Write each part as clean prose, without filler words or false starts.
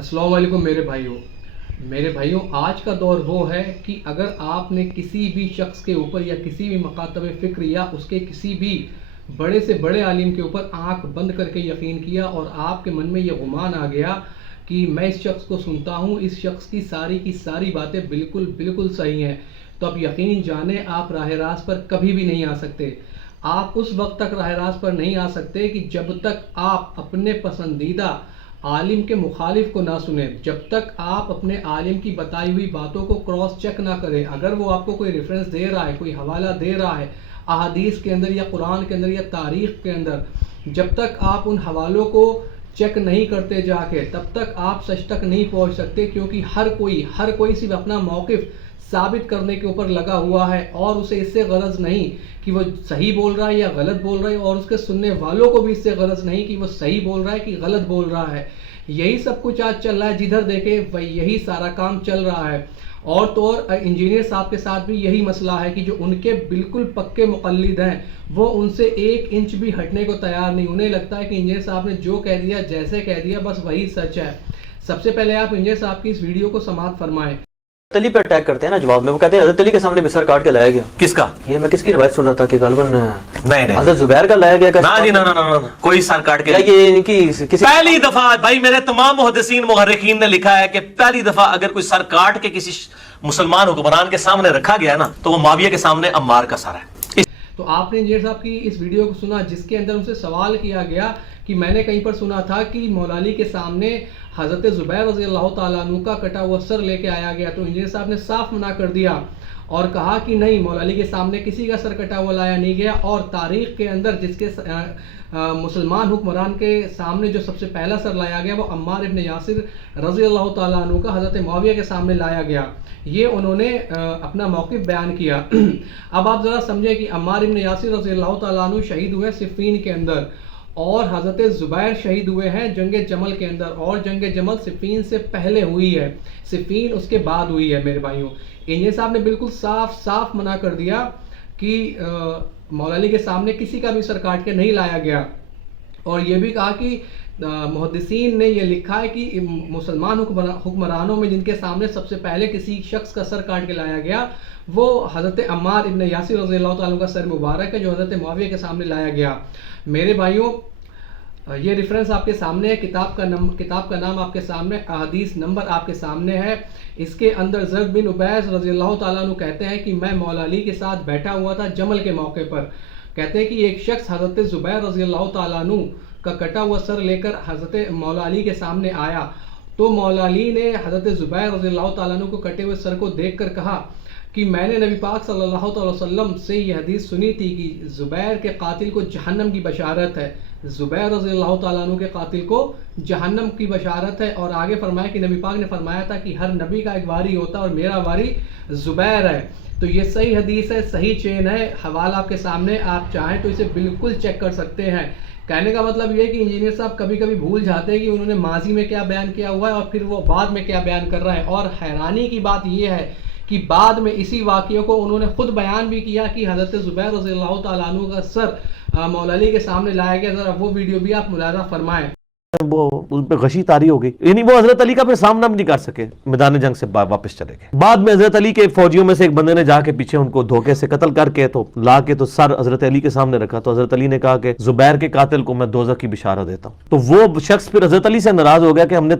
السلام علیکم میرے بھائیوں آج کا دور وہ ہے کہ اگر آپ نے کسی بھی شخص کے اوپر یا کسی بھی مکاتب فکر یا اس کے کسی بھی بڑے سے بڑے عالم کے اوپر آنکھ بند کر کے یقین کیا اور آپ کے من میں یہ گمان آ گیا کہ میں اس شخص کو سنتا ہوں، اس شخص کی ساری باتیں بالکل صحیح ہیں، تو اب یقین جانیں آپ راہ راست پر کبھی بھی نہیں آ سکتے۔ آپ اس وقت تک راہ راست پر نہیں آ سکتے کہ جب تک آپ اپنے پسندیدہ عالم کے مخالف کو نہ سنیں، جب تک آپ اپنے عالم کی بتائی ہوئی باتوں کو کراس چیک نہ کریں۔ اگر وہ آپ کو کوئی ریفرنس دے رہا ہے، کوئی حوالہ دے رہا ہے احادیث کے اندر یا قرآن کے اندر یا تاریخ کے اندر، جب تک آپ ان حوالوں کو چیک نہیں کرتے جا کے، تب تک آپ سچ تک نہیں پہنچ سکتے، کیونکہ ہر کوئی صرف اپنا موقف ثابت کرنے کے اوپر لگا ہوا ہے اور اسے اس سے غرض نہیں کہ وہ صحیح بول رہا ہے یا غلط بول رہا ہے، اور اس کے سننے والوں کو بھی اس سے غرض نہیں کہ وہ صحیح بول رہا ہے کہ غلط بول رہا ہے۔ یہی سب کچھ آج چل رہا ہے، جدھر دیکھے یہی سارا کام چل رہا ہے۔ اور تو اور انجینئر صاحب کے ساتھ بھی یہی مسئلہ ہے کہ جو ان کے بالکل پکے مقلد ہیں وہ ان سے 1 انچ بھی ہٹنے کو تیار نہیں۔ انہیں لگتا ہے کہ انجینئر صاحب نے جو کہہ دیا، جیسے کہہ دیا، بس وہی سچ ہے۔ سب سے پہلے آپ انجینئر صاحب کی اس ویڈیو کو سماعت فرمائیں۔ علی پہ اٹیک کرتے ہیں نا جواب میں، وہ کہتے ہیں حضرت علی کے سامنے بستر کاٹ کے لایا گیا۔ کس کا؟ یہ میں کس کی روایت سن رہا تھا کہ غالباً نہیں حضرت زبیر کا لایا گیا۔ نا کوئی سر کاٹ کے یہ ان کی کسی پہلی دفعہ بھائی میرے تمام محدثین مورخین نے لکھا ہے کہ پہلی دفعہ اگر کوئی سر کاٹ کے کسی مسلمان حکمران کے سامنے رکھا گیا نا تو وہ معاویہ کے سامنے عمار کا سر ہے۔ تو آپ نے انجینئر صاحب کی اس ویڈیو کو سنا جس کے اندر ان سے سوال کیا گیا کہ میں نے کہیں پر سنا تھا کہ مولا علی کے سامنے حضرت زبیر رضی اللہ تعالیٰ عنہ کا کٹا ہوا سر لے کے آیا گیا، تو انجینئر صاحب نے صاف منع کر دیا اور کہا کہ نہیں، مولا علی کے سامنے کسی کا سر کٹا ہوا لایا نہیں گیا، اور تاریخ کے اندر جس کے مسلمان حکمران کے سامنے جو سب سے پہلا سر لایا گیا وہ عمار ابن یاسر رضی اللہ تعالیٰ عنہ کا حضرت معاویہ کے سامنے لایا گیا۔ یہ انہوں نے اپنا موقف بیان کیا۔ اب آپ ذرا سمجھیں کہ عمار ابن یاسر رضی اللہ تعالیٰ عنہ شہید ہوئے صفین کے اندر، اور حضرت زبیر شہید ہوئے ہیں جنگ جمل کے اندر، اور جنگ جمل صفین سے پہلے ہوئی ہے، صفین اس کے بعد ہوئی ہے۔ میرے بھائیوں انجینئر صاحب نے بالکل صاف منع کر دیا کہ مولا علی کے سامنے کسی کا بھی سر کاٹ کے نہیں لایا گیا، اور یہ بھی کہا کہ محدثین نے یہ لکھا ہے کہ مسلمان حکمرانوں میں جن کے سامنے سب سے پہلے کسی شخص کا سر کاٹ کے لایا گیا وہ حضرت عمار ابن یاسر رضی اللہ تعالیٰ کا سر مبارک ہے جو حضرت معاویہ کے سامنے لایا گیا۔ میرے بھائیوں یہ ریفرنس آپ کے سامنے ہے، کتاب کا نام آپ کے سامنے، احادیث نمبر آپ کے سامنے ہے۔ اس کے اندر زید بن عبیس رضی اللہ تعالیٰ عنہ کہتے ہیں کہ میں مولا علی کے ساتھ بیٹھا ہوا تھا جمل کے موقع پر، کہتے ہیں کہ ایک شخص حضرت زبیر رضی اللہ تعالیٰ عنہ کا کٹا ہوا سر لے کر حضرت مولا علی کے سامنے آیا، تو مولا علی نے حضرت زبیر رضی اللہ تعالیٰ عنہ کو کٹے ہوئے سر کو دیکھ کر کہا کہ میں نے نبی پاک صلی اللہ علیہ وسلم سے یہ حدیث سنی تھی کہ زبیر کے قاتل کو جہنم کی بشارت ہے، زبیر رضی اللہ تعالیٰ عنہ کے قاتل کو جہنم کی بشارت ہے، اور آگے فرمایا کہ نبی پاک نے فرمایا تھا کہ ہر نبی کا ایک واری ہوتا ہے اور میرا واری زبیر ہے۔ تو یہ صحیح حدیث ہے، صحیح چین ہے، حوالہ آپ کے سامنے، آپ چاہیں تو اسے بالکل چیک کر سکتے ہیں۔ کہنے کا مطلب یہ کہ انجینئر صاحب کبھی بھول جاتے ہیں کہ انہوں نے ماضی میں کیا بیان کیا ہوا ہے اور پھر وہ بعد میں کیا بیان کر رہا ہے، اور حیرانی کی بات یہ ہے کہ بعد میں اسی واقعے کو انہوں نے خود بیان بھی کیا کہ حضرت زبیر رضی اللہ تعالیٰ عنہ کا سر مولا علی کے سامنے لایا گیا۔ ذرا وہ ویڈیو بھی آپ ملاحظہ فرمائیں۔ وہ ان پہ غشی طاری ہو گئی، یعنی وہ حضرت علی کا پھر سامنا بھی نہیں کر سکے، میدان جنگ سے واپس چلے گئے۔ بعد میں حضرت علی کے فوجیوں میں سے ایک بندے نے جا کے پیچھے ان کو دھوکے سے قتل کر کے تو لا کے تو سر حضرت علی کے سامنے رکھا، تو حضرت علی نے کہا کہ زبیر کے قاتل کو میں دوزخ کی بشارت دیتا ہوں۔ تو وہ شخص پھر حضرت علی سے ناراض ہو گیا کہ ہم نے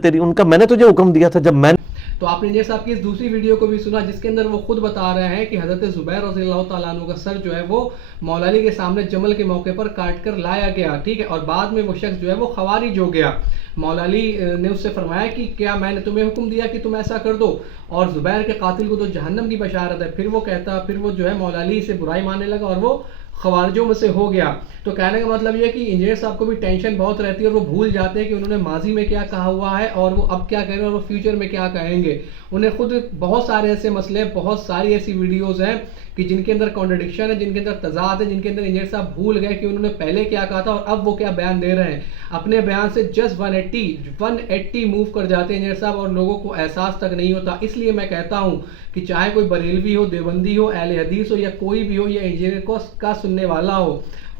میں نے تجھے حکم دیا تھا جب میں تو آپ نے انجینئر صاحب کی اس دوسری ویڈیو کو بھی سنا جس کے اندر وہ خود بتا رہے ہیں کہ حضرت زبیر رضی اللہ تعالیٰ عنہ کا سر جو ہے وہ مولا علی کے سامنے جمل کے موقع پر کاٹ کر لایا گیا، ٹھیک ہے، اور بعد میں وہ شخص جو ہے وہ خوارج ہو گیا۔ مولا علی نے اس سے فرمایا کہ کیا میں نے تمہیں حکم دیا کہ تم ایسا کر دو، اور زبیر کے قاتل کو تو جہنم کی بشارت ہے۔ پھر وہ جو ہے مولا علی سے برائی ماننے لگا اور وہ خوارجوں میں سے ہو گیا۔ تو کہنے کا مطلب یہ کہ انجینئر صاحب کو بھی ٹینشن بہت رہتی ہے اور وہ بھول جاتے ہیں کہ انہوں نے ماضی میں کیا کہا ہوا ہے اور وہ اب کیا کہہ رہے ہیں اور وہ فیوچر میں کیا کہیں گے۔ انہیں خود بہت سارے ایسے مسئلے، بہت ساری ایسی ویڈیوز ہیں کہ جن کے اندر کانٹرڈکشن ہے، جن کے اندر تضاد ہے، جن کے اندر انجینئر صاحب بھول گئے کہ انہوں نے پہلے کیا کہا تھا اور اب وہ کیا بیان دے رہے ہیں۔ اپنے بیان سے جسٹ 180 موو کر جاتے ہیں انجینئر صاحب، اور لوگوں کو احساس تک نہیں ہوتا۔ اس لیے میں کہتا ہوں کہ چاہے کوئی بریلوی ہو، دیوبندی ہو، اہل حدیث ہو، یا کوئی بھی ہو، یا انجینئر کا سننے والا ہو،